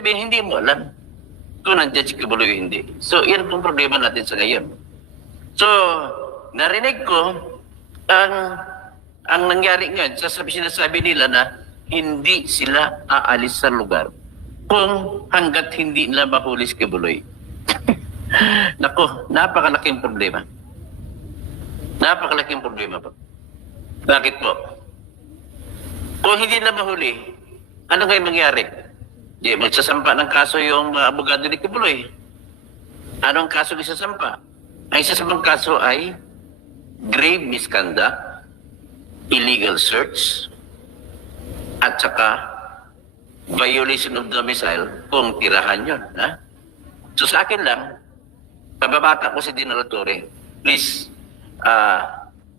sabihin, hindi mo alam kung nandiyan si Kibuloy o hindi. So, yan pong problema natin sa ngayon. So, narinig ko, ang nangyari ngayon, sinasabi nila na hindi sila aalis sa lugar kung hanggat hindi nila mahuli si Kibuloy. Nako, napakalaking problema. Napakalaking problema po. Bakit po? Kung hindi na mahuli, ano ngayon mangyari? Di, magsasampa ng kaso yung abogado ni Kibuloy. Anong kaso isasampa? Ang isasampang kaso ay grave misconduct, illegal search, at saka violation of domicile kung tirahan yun. Ha? So sa akin lang, pababata ko si General Torre, please,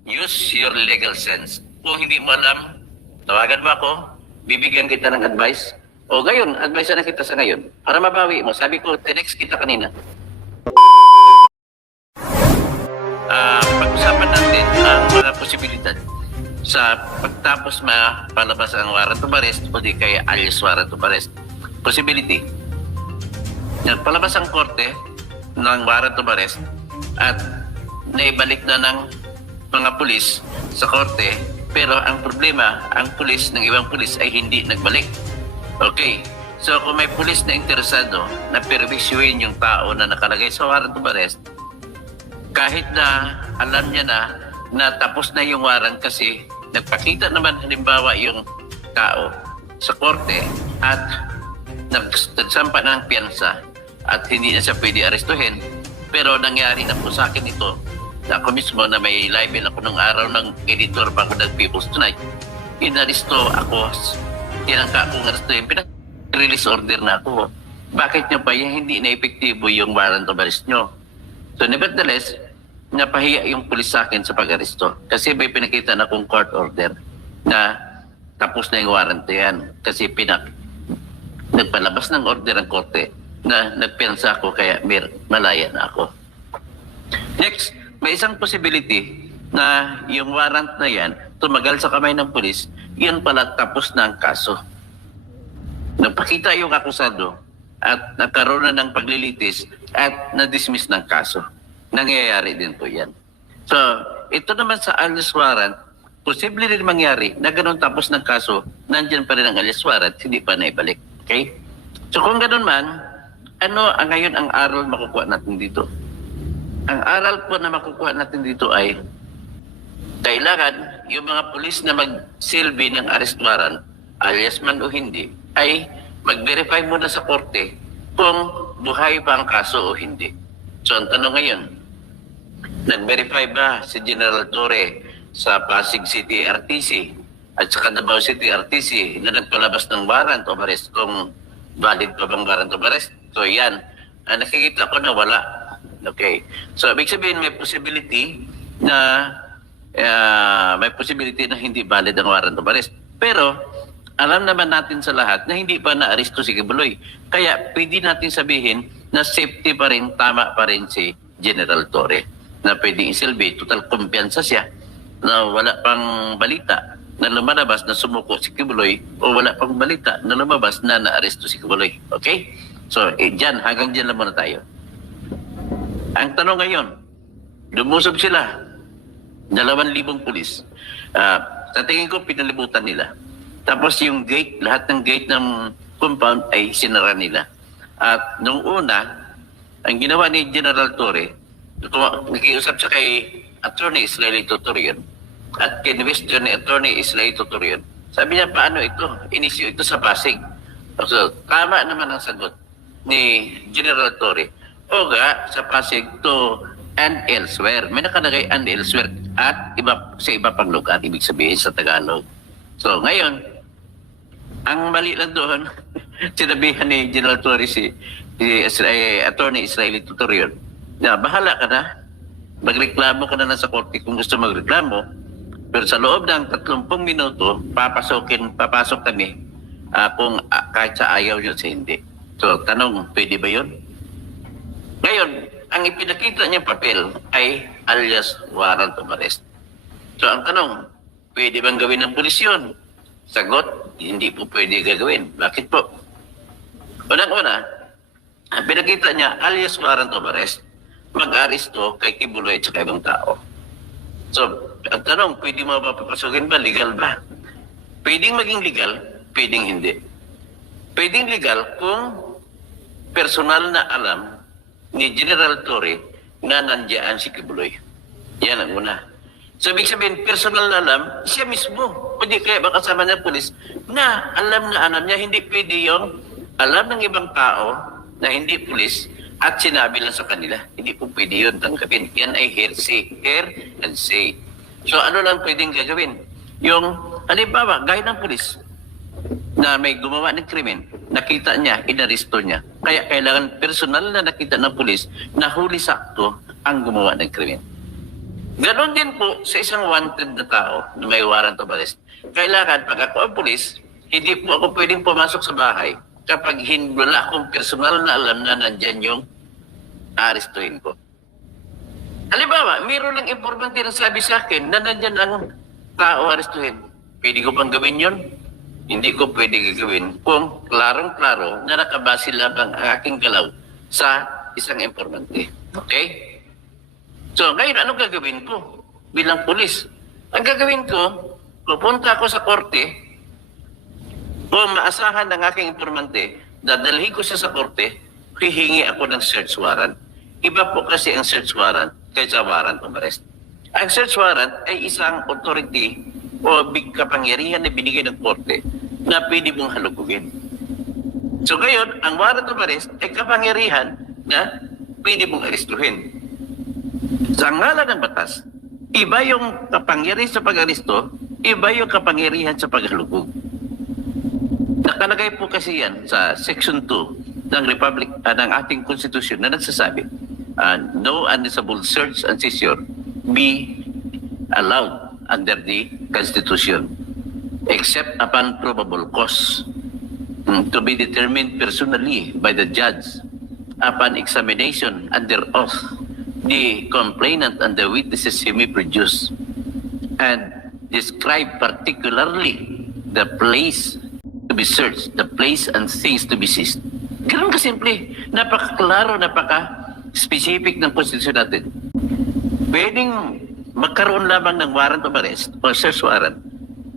use your legal sense. Kung hindi mo alam, tawagan mo ako, bibigyan kita ng advice. O ngayon, advice na kita sa ngayon. Para mabawi mo, sabi ko, text kita kanina. Pag-usapan natin ang mga posibilidad sa pagtapos mapalabas ang warrant of arrest o di kaya alias warrant of arrest. Possibility. Palabas ang korte ng warrant of arrest at naibalik na ng mga pulis sa korte, pero ang problema, ang pulis ng ibang pulis ay hindi nagbalik. Okay. So kung may pulis na interesado na perwisyuhin yung tao na nakalagay sa warrant of arrest, kahit na alam niya na tapos na yung warrant kasi nagpakita naman halimbawa yung tao sa korte at nagsampa ng piyansa at hindi na siya pwede arestuhin, pero nangyari na po sa akin ito na ako mismo na may libel ako nung araw ng editor bago ng People's Tonight. Inaresto ako, tinangka akong arestuhin, pinag-release order na ako. Bakit nyo pa yung hindi na epektibo yung warrant of arrest nyo? So nevertheless, napahiya yung pulis sa akin sa pag-aresto kasi may pinakita na akong court order na tapos na yung warrant yan kasi nagpalabas ng order ang korte na nagpiyansa ako kaya malaya na ako. Next, may isang possibility na yung warrant na yan tumagal sa kamay ng pulis, yun pala tapos na ang kaso. Nagpakita yung akusado at nagkaroon na ng paglilitis at na-dismiss ng kaso. Nangyayari din po yan. So, ito naman sa alias warrant, posible rin mangyari na ganun tapos ng kaso, nandyan pa rin ang alias warrant, hindi pa naibalik. Okay? So kung ganun man, ano ang ngayon ang aral makukuha natin dito? Ang aral po na makukuha natin dito ay kailangan yung mga pulis na magsilbi ng arrest warrant, alias man o hindi, ay mag-verify muna sa korte kung buhay pa ang kaso o hindi. So ang tanong ngayon, nag-verify ba si General Torre sa Pasig City RTC at sa Davao City RTC na nagpalabas ng warrant of arrest kung valid pa bang warrant of arrest? So yan, nakikita ko na wala. Okay. So ibig sabihin may possibility na hindi valid ang warrant of arrest. Pero alam naman natin sa lahat na hindi pa na-aresto si Kibuloy. Kaya pwede natin sabihin na safety pa rin, tama pa rin si General Torre na pwedeng isilbi. Total kumpiyansa siya na wala pang balita na lumalabas na sumuko si Kibuloy o wala pang balita na lumabas na na-aresto si Kibuloy. Okay? So, hanggang dyan lang muna tayo. Ang tanong ngayon, lumusob sila, 2,000 pulis. Sa tingin ko, pinalibutan nila. Tapos yung gate, lahat ng gate ng compound ay sinara nila. At nung una, ang ginawa ni General Torre, nakiusap siya kay Attorney Israeli Tutorion at kinwestiyon ni Attorney Israeli Tutorion. Sabi niya, paano ito? Inisyo ito sa Pasig. So, tama naman ang sagot ni General Torre. O nga, sa Pasig to and elsewhere. May nakalagay and elsewhere at sa iba pang lugar, ibig sabihin sa Tagalog. So, ngayon, ang mali lang doon, sinabihan ni General Torre si Attorney Israeli Tutorion na bahala ka na, magreklamo ka na sa korte kung gusto magreklamo, pero sa loob ng 30 minuto, papasok kami kung kahit sa ayaw yun sa hindi. So, tanong, pwede ba yun? Ngayon, ang ipinakita niyang papel ay alias warrant of arrest. So, ang tanong, pwede bang gawin ng pulis yun? Sagot, hindi po pwede gagawin. Bakit po? Unang-una, ang pinakita niya, alias warrant of arrest, mag-aresto kay Kibuloy at sa ibang tao. So, ang tanong, pwede mo ba papasukin ba? Legal ba? Pwedeng maging legal, pwedeng hindi. Pwedeng legal kung personal na alam ni General Torre na nandiyan si Kibuloy. Yan ang una. So, ibig sabihin, personal na alam, siya mismo. Pwede kaya ba kasama ng pulis na alam niya, hindi pwede yung alam ng ibang tao na hindi pulis at sinabi lang sa kanila. Hindi po pwede yun tanggapin. Yan ay hearsay. Hear and say. So, ano lang pwedeng gagawin? Yung, halimbawa, gaya ng pulis na may gumawa ng krimen, nakita niya, inaresto niya. Kaya kailangan personal na nakita ng pulis na huli sakto ang gumawa ng krimen. Ganon din po sa isang wanted na tao na may warrant of arrest. Kailangan, pag ako ang pulis, hindi po ako pwedeng pumasok sa bahay kapag wala akong personal na alam na nandyan yung arestuhin ko. Halimbawa, mayroon lang informante na sabi sa akin na nandyan ang tao arestuhin. Pwede ko bang gawin yun? Hindi ko pwede gagawin kung klarong-klaro na nakabase lamang ang aking galaw sa isang informante. Okay? So, ngayon, anong gagawin ko bilang pulis? Ang gagawin ko, pupunta ako sa korte, kung maasahan ng aking informante, dadalhin ko siya sa korte, hihingi ako ng search warrant. Iba po kasi ang search warrant kaysa warrant of arrest. Ang search warrant ay isang authority o big kapangyarihan na binigay ng korte na pwede mong halugugin. So ngayon, ang warrant of arrest ay kapangyarihan na pwede mong arestuhin. Sa ngalan ng batas, iba yung kapangyarihan sa pag-aresto, iba yung kapangyarihan sa paghalugog. Nakalagay po kasi yan sa Section 2 ng ng ating konstitusyon na nagsasabi, no unreasonable search and seizure be allowed under the Constitution except upon probable cause to be determined personally by the judge upon examination under oath the complainant and the witnesses he may produce and describe particularly the place to be searched, the place and things to be seized. Ganun kasimple. Napakaklaro, napaka-specific ng konstitusyon natin. Pwedeng magkaroon lamang ng warrant of arrest o search warrant.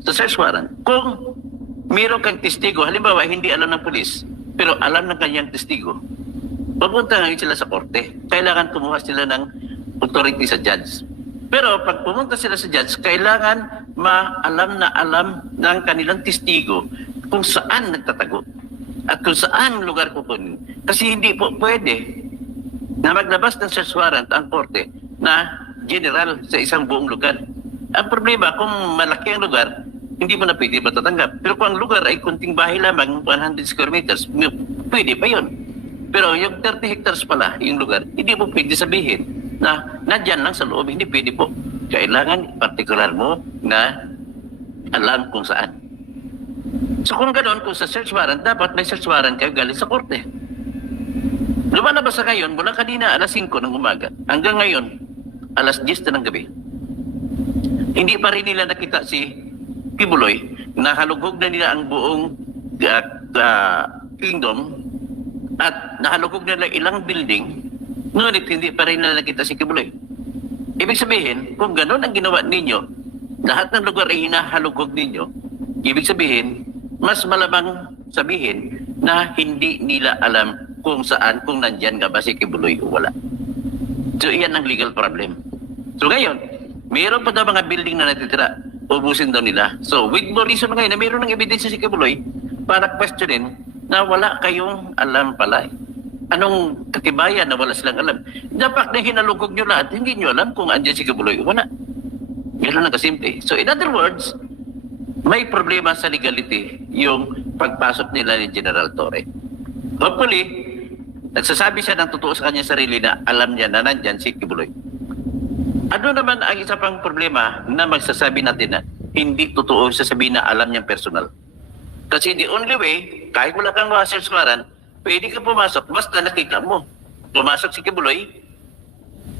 Sa search warrant, kung mayroon kang testigo, halimbawa hindi alam ng pulis, pero alam ng kanyang testigo, pupunta ngayon sila sa korte. Kailangan kumuha sila ng authority sa judge. Pero pag pumunta sila sa judge, kailangan maalam na alam ng kanilang testigo kung saan nagtatago at kung saan lugar kukunin. Kasi hindi po pwede na maglabas ng search warrant ang korte na general sa isang buong lugar. Ang problema, kung malaki ang lugar, hindi mo na pwede matatanggap. Pero kung ang lugar ay kunting bahay lamang, 100 square meters, pwede pa yun. Pero yung 30 hectares pala, yung lugar, hindi mo pwede sabihin na nandyan lang sa loob. Hindi pwede po. Kailangan particular mo na alam kung saan. So kung ganoon, kung sa search warrant, dapat may search warrant kayo galing sa korte. Lumalabas sa ngayon, mula kanina alas 5 ng umaga, hanggang ngayon, alas 10 na ng gabi. Hindi pa rin nila nakita si Kibuloy, nahalugog na nila ang buong kingdom at nahalugog na nila ilang building, ngunit hindi pa rin nila nakita si Kibuloy. Ibig sabihin, kung ganoon ang ginawa ninyo, lahat ng lugar ay hinahalugog ninyo, ibig sabihin, mas malamang sabihin na hindi nila alam kung saan, kung nandyan nga ba si Kibuloy o wala. So, iyan ang legal problem. So, ngayon, mayroon pa daw mga building na natitira, ubusin daw nila. So, with more reason ngayon na mayroon ng ebidensya si Kibuloy para questionin na wala kayong alam pala. Anong katibayan na wala silang alam? Dapat na hinalugog nyo lahat, hindi nyo alam kung andyan si Kibuloy o wala. Gano'n lang kasimple. So, in other words, may problema sa legality yung pagpasok nila ni General Torre. Hopefully, nagsasabi siya ng totoo sa kanyang sarili na alam niya na nandyan si Kibuloy. Ano naman ang isa pang problema na magsasabi natin na hindi totoo sasabihin na alam niyang personal? Kasi the only way, kahit wala kang search warrant, pwede ka pumasok basta nakita mo. Pumasok si Kibuloy,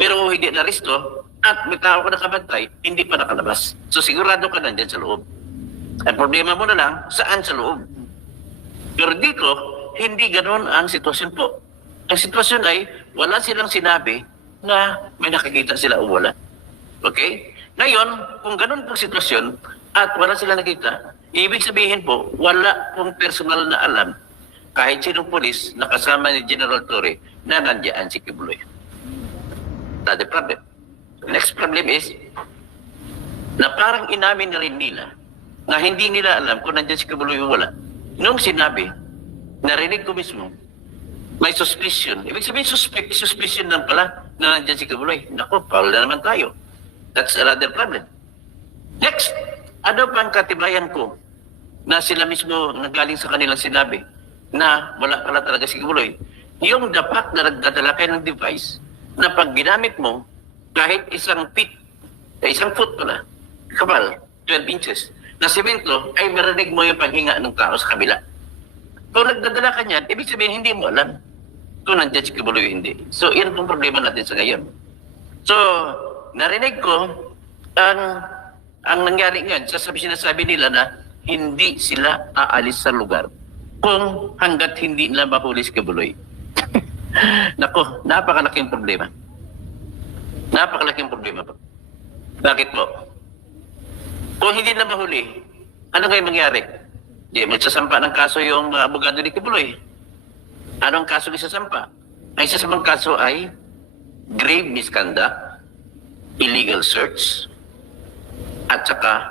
pero hindi na-resto, at may tao ka nakabantay, hindi pa nakalabas. So sigurado ka nandyan sa loob. Ang problema mo na lang, saan sa loob? Pero dito, hindi ganoon ang sitwasyon po. Ang sitwasyon ay wala silang sinabi na may nakikita sila o wala. Okay? Ngayon, kung ganoon po sitwasyon at wala silang nakita, ibig sabihin po, wala pong personal na alam kahit sinong polis na kasama ni General Torre na nandiyan si Kibuloy. That's the problem. Next problem is na parang inamin na rin nila na hindi nila alam kung nandiyan si Kibuloy o wala. Nung sinabi, narinig ko mismo, may suspicion. Ibig sabihin, suspicion lang pala na nandiyan si Kibuloy. Naku, foul na naman tayo. That's another problem. Next, ano pang katibayan ko na sila mismo nagaling sa kanilang sinabi na wala pala talaga si Kibuloy? Yung dapat na nagdadala kayo ng device na pag ginamit mo, kahit isang foot pala, kapal, 12 inches, na semento, ay marinig mo yung paghinga ng tao sa kabila. Kung nagdadala ka niyan, ibig sabihin, hindi mo alam kung nandiyan si Kibuloy o hindi. So, yan pong problema natin sa ngayon. So, narinig ko, ang nangyari ngayon, sinasabi nila na hindi sila aalis sa lugar kung hanggat hindi nila mahuli si Kibuloy. Nako, napakalaking problema. Napakalaking problema po. Bakit po? Kung hindi na mahuli, ano ngayon mangyari? Di, magsasampa ng kaso yung abogado ni Kibuloy. Anong kaso isasampa? Ang isasampang kaso ay grave misconduct, illegal search, at saka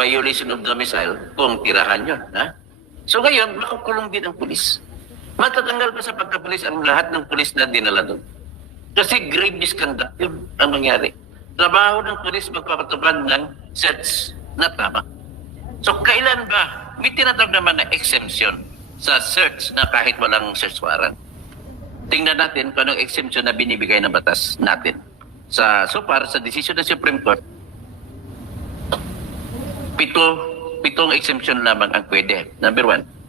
violation of domicile kung tirahan yun. Ha? So ngayon, makukulong din ang pulis. Matatanggal pa sa pagkapulis ang lahat ng pulis na dinala doon. Kasi grave misconduct yun ang mangyari. Trabaho ng pulis magpapatupad ng search na tama. So kailan ba may tinatawag naman na exemption sa search na kahit walang search warrant? Tingnan natin kung anong exemption na binibigay ng batas natin. So far, sa desisyon ng Supreme Court, pitong exemption lamang ang pwede. Number 1,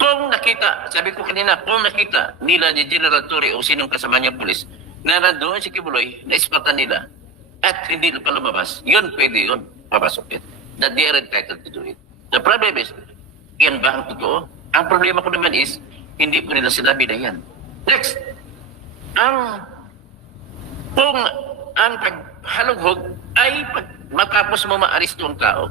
kung nakita, sabi ko kanina, kung nakita nila ni General Torre o sinong kasama niyang pulis na nandoon si Kibuloy, naispatan nila at hindi na pa lumabas, yun pwede yun, papasokin. That they are entitled to do it. The problem is, yan ba ang totoo? Ang problema ko naman is, hindi po nila sinabi na yan. Next, kung ang paghalughog ay matapos mo ma-aristo ang tao.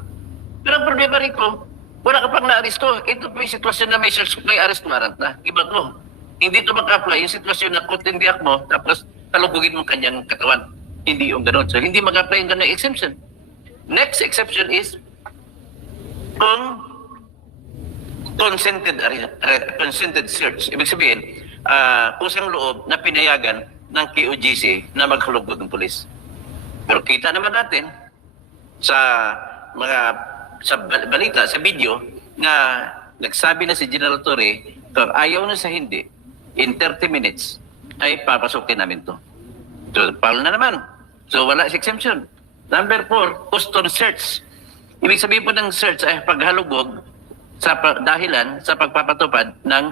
Pero ang problema rin ko, wala ka pang na-aristo. Ito po yung sitwasyon na may arrest warrant na. Iba to. Hindi ito mag-apply yung sitwasyon na kutindiak mo, tapos talugugin mo kanyang katawan. Hindi yung gano'n. So, hindi mag-apply yung gano'n exemption. Next exception is, kung consented search. Ibig sabihin, kusang loob na pinayagan ng QOGC na maghalugod ng pulis. Pero kita naman natin sa balita, sa video, na nagsabi na si General Torre, kung ayaw na sa hindi, in 30 minutes, ay papasukin namin to. So, paano na naman? So, wala sa exemption. Number 4, custom search. Ibig sabihin po ng search ay paghalugog sa dahilan sa pagpapatupad ng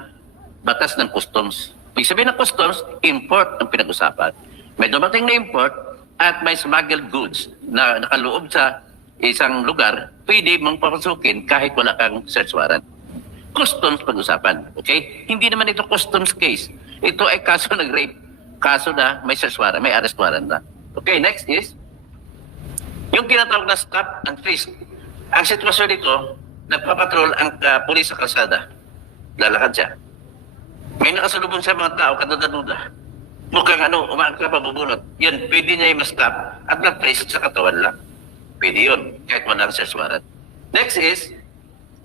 batas ng customs. Ibig sabihin ng customs, import ang pinag-usapan. May dumating na import at may smuggled goods na nakaloob sa isang lugar, pwede mong papasukin kahit wala kang search warrant. Customs pag-usapan. Okay? Hindi naman ito customs case. Ito ay kaso ng rape. Kaso na may search warrant, may arrest warrant na. Okay, next is yung tinatawag na stop and frisk. Ang sitwasyon dito, nagpapatrol ang pulis sa kalsada. Lalakad siya. May nakasalubong sa mga tao, kaduda-duda. Mukhang umaangka pa, bubunot. Yan, pwede niya yung ma-stop at mag-frisk sa katawan lang. Pwede yun, kahit walang search warrant. Next is,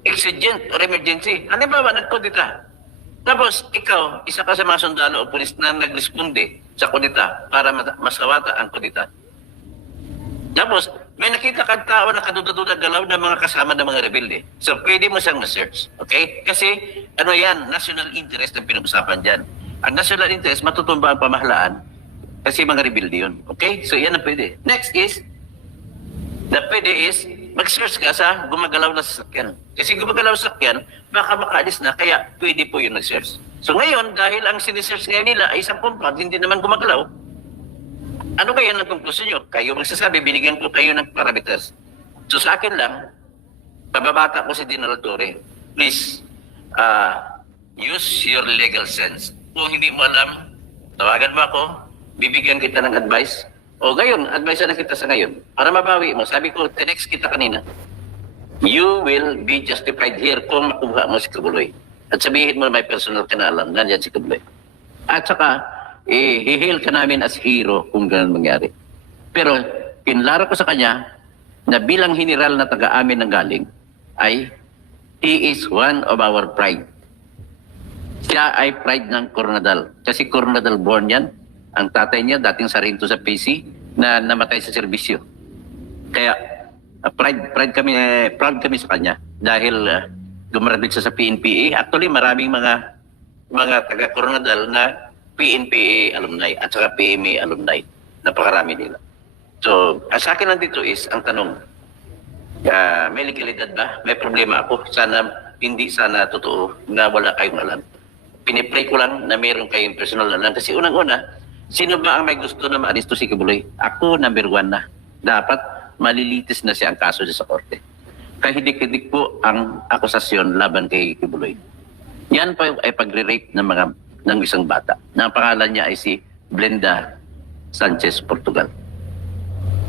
exigent or emergency. Ano ba, nagkudita? Tapos, ikaw, isa ka sa mga sundalo o pulis na nagresponde sa kudita para masawata ang kudita. Tapos, may nakita kang tao na kaduda-duda galaw ng mga kasama ng mga rebelde. So, pwede mo siyang ma-search. Okay? Kasi, yan, national interest ang pinag-usapan dyan. Ang national interest, matutumba ang pamahalaan kasi mga rebelde yun. Okay? So, yan ang pwede. Next is, na pwede is, mag-search ka sa gumagalaw na sasakyan. Kasi gumagalaw na sasakyan, baka makaalis na, kaya pwede po yung nag-search. So ngayon, dahil ang sinisearch ngayon nila ay isang compound, hindi naman gumagalaw, ano kaya ang konklusyon nyo? Kayo magsasabi, binigyan ko kayo ng parameters. So sa akin lang, pababata ko si General Torre, please, use your legal sense. Kung hindi mo alam, tawagan mo ako, bibigyan kita ng advice. O ngayon, advice na kita sa ngayon. Para mabawi mo, sabi ko, tinext kita kanina. You will be justified here kung makuha mo si Kibuloy. At sabihin mo may personal ka na alam, nandiyan si Kibuloy. At saka, hihil ka namin as hero kung ganun mangyari. Pero, kinlaro ko sa kanya na bilang general na taga-amin ng galing, ay he is one of our pride. Siya ay pride ng Coronadal. Kasi Coronadal born yan. Ang tatay niya, dating sarinto sa PC, na namatay sa serbisyo. Kaya, proud kami sa kanya. Dahil gumraduate siya sa PNPA. Actually, maraming mga taga-Coronadal na PNPA alumni at saka PMA alumni. Napakarami nila. So, sa akin nandito is, ang tanong, may legalidad ba? May problema ako. Hindi sana totoo na wala kayong alam. Pinipray ko lang na mayroon kayong personal na alam. Kasi unang-una, sino ba ang may gusto na maalis to si Kibuloy? Ako, number 1 na. Dapat malilitis na siya ang kaso sa korte. Kahidik-hidik po ang akusasyon laban kay Kibuloy. Yan pa ay pagre-rape ng isang bata. Na ang pangalan niya ay si Blenda Sanchez Portugal.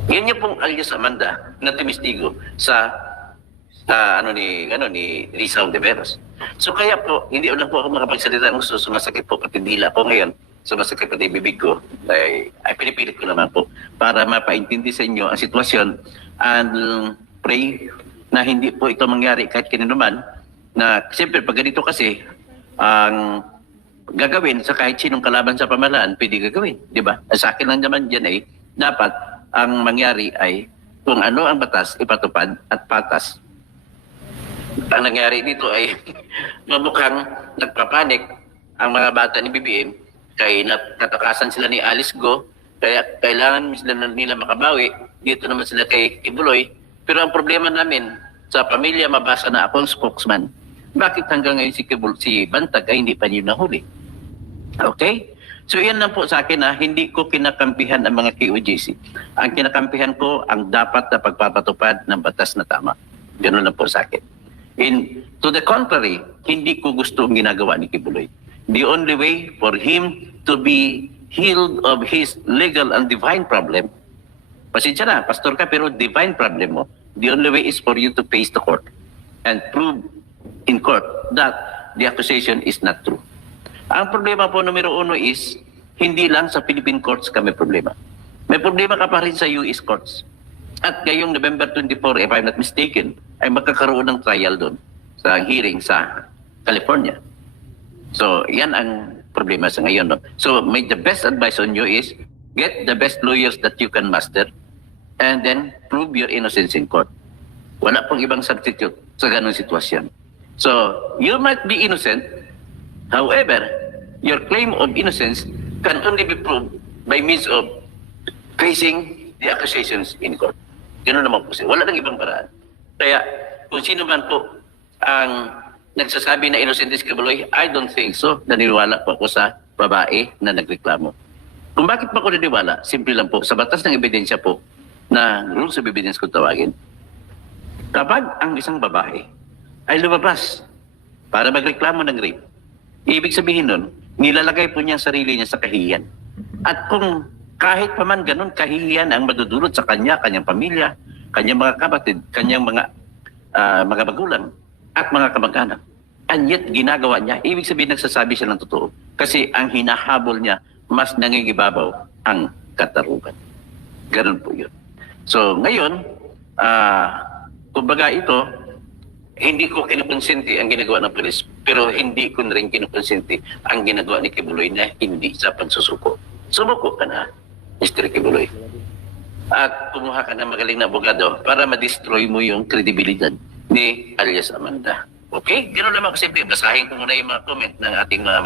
Yan yung pong alias Amanda na tumistigo sa ni Rizal de Veros. So kaya po, hindi lang po ako makapagsalita ng gusto, sumasakit po pati dila po ngayon, sumasakit pati bibig ko, ay pinipilit ko naman po para mapaintindi sa inyo ang sitwasyon and pray na hindi po ito mangyari kahit kanino man, na siyempre pag ganito kasi, ang gagawin sa kahit sinong kalaban sa pamahalaan, pwede gagawin, di ba? Sa akin lang naman dyan ay, dapat ang mangyari ay kung ano ang batas, ipatupad at patas. Ang nangyari dito ay mamukhang nagpapanik ang mga bata ni BBM kaya natakasan sila ni Alice Go, kaya kailangan nila makabawi. Dito naman sila kay Kibuloy. Pero ang problema namin, sa pamilya mabasa na akong spokesman. Bakit hanggang ngayon si Bantag ay hindi pa niyo nahuli? Okay? So yan lang po sa akin na hindi ko kinakampihan ang mga KOJC. Ang kinakampihan ko ang dapat na pagpapatupad ng batas na tama. Ganun lang po sa akin. To the contrary, hindi ko gusto ang ginagawa ni Kibuloy. The only way for him to be healed of his legal and divine problem, pasensya na, pastor ka, pero divine problem mo, the only way is for you to face the court and prove in court that the accusation is not true. Ang problema po numero 1 is, hindi lang sa Philippine courts kami problema. May problema ka pa rin sa US courts. At ngayong November 24, if I'm not mistaken, ay magkakaroon ng trial doon sa hearing sa California. So, yan ang problema sa ngayon. No? So, the best advice on you is get the best lawyers that you can master and then prove your innocence in court. Wala pong ibang substitute sa ganung sitwasyon. So, you might be innocent. However, your claim of innocence can only be proved by means of facing the accusations in court. Gano'n naman po siya. Wala nang ibang paraan. Kaya, kung sino man po ang nagsasabi na innocent is Kibuloy, I don't think so. Naniniwala po ako sa babae na nagreklamo. Kung bakit pa ako naniniwala, simple lang po, sa batas ng ebidensya po, na rules of evidence kung tawagin, kapag ang isang babae ay lumabas para magreklamo ng rape, ibig sabihin nun, nilalagay po niya ang sarili niya sa kahihiyan. At kung kahit pa man ganun, kahihiyan ang madudulot sa kanya, kanyang pamilya, kanyang mga kapatid, kanyang mga magulang, at mga kamag-anak. And yet, ginagawa niya, ibig sabihin nagsasabi siya ng totoo. Kasi ang hinahabol niya, mas nangingibabaw ang katarungan. Ganun po yun. So, ngayon, kumbaga ito, hindi ko kinukonsente ang ginagawa ng pulis, pero hindi ko na rin kinukonsente ang ginagawa ni Kibuloy na hindi sa pagsusuko. Sumuko ka na, Mr. Kibuloy. At kumuha ka ng magaling na abogado para ma-destroy mo yung kredibilidad ni alias Amanda. Okay? Gano'n naman kasi basahin ko muna yung mga comment ng ating mga